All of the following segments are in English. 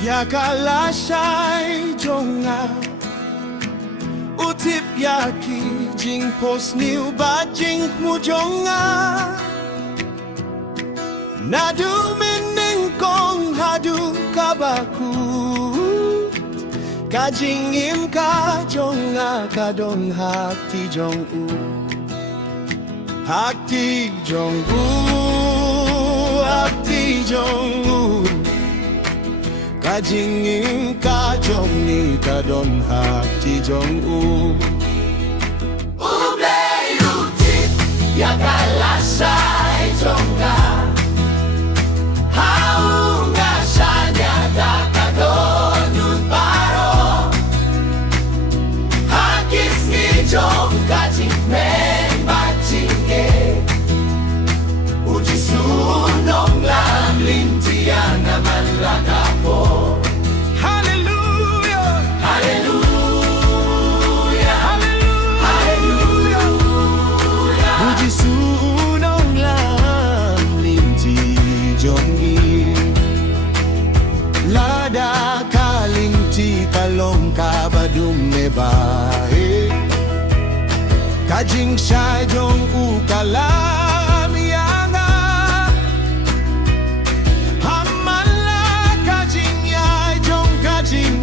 Yakalashay jonga Utip yaki jing pos niu ba jing mujonga Nadu mining kong hadu kabaku Kajing im ka jonga kadong hak ti jong u Hak ti jong u Hak ti jong u Kajing im ka jong ni kadong hak ti jong u Ublay utip yakalasay jonga Haunga sanya da kadon utparo Hakis ni jong kajing men bachinge Uji sunong lam lintian naman lakapo Hallelujah Hallelujah Hallelujah Uji sunong lam linti jongi Lada kalinti kalong kabadum mebae Kajing siya jong ukalam yanga Hamala kajing ya jong kajing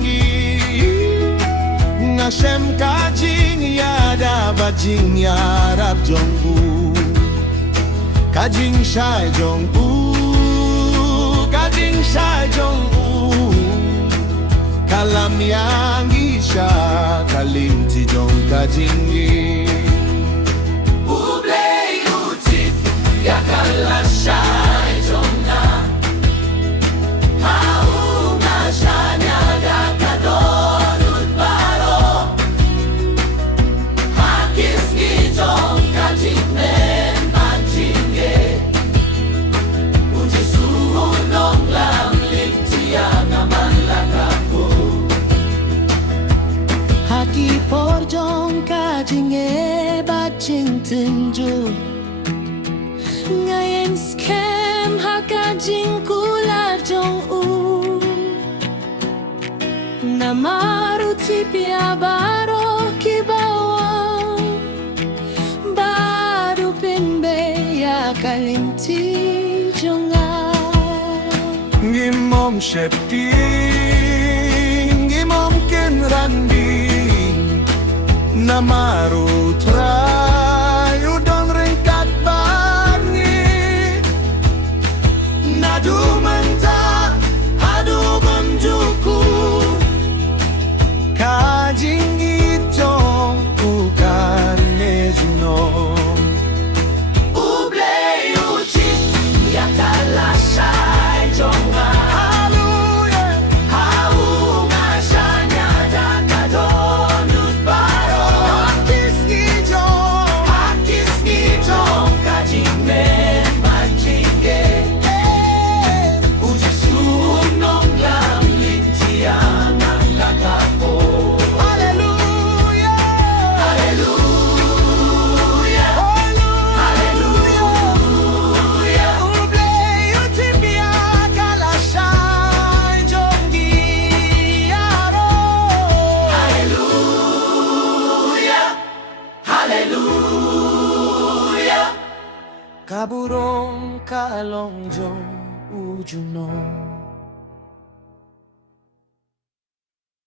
Ngasem kajing ya da bajing ya rap jong u Kajing siya jong u Kajing siya jong u Kalam yang isya kalinti jong kajing Ublay utip yakalasay jonga Haunga sanya da kadon utparo Hakis ni jong kajing men bachinge Uji sunong lam lintiang aman lakapo Haki por jong kajing e bacing tenju Ngayon scam hakajing kula jong u Namaru tipia baro kibawang Baru pinbe ya kalinti jonga Ngimom shepting Ngimom kenranding Namaru try Udon ringkat bangi Nadu menta Hadu memjuku Kajing itong bukan nezuno Ublay utip yakalasay jonga Hallelujah Haunga sanya da kadon utparo Hakis ni jong kajing men bachinge Uji sunong lam lintiang ang lakapo Hallelujah Hallelujah Hallelujah Ublay utip yakalasay jongi aro Hallelujah Hallelujah Kaburong kalong jong ujunong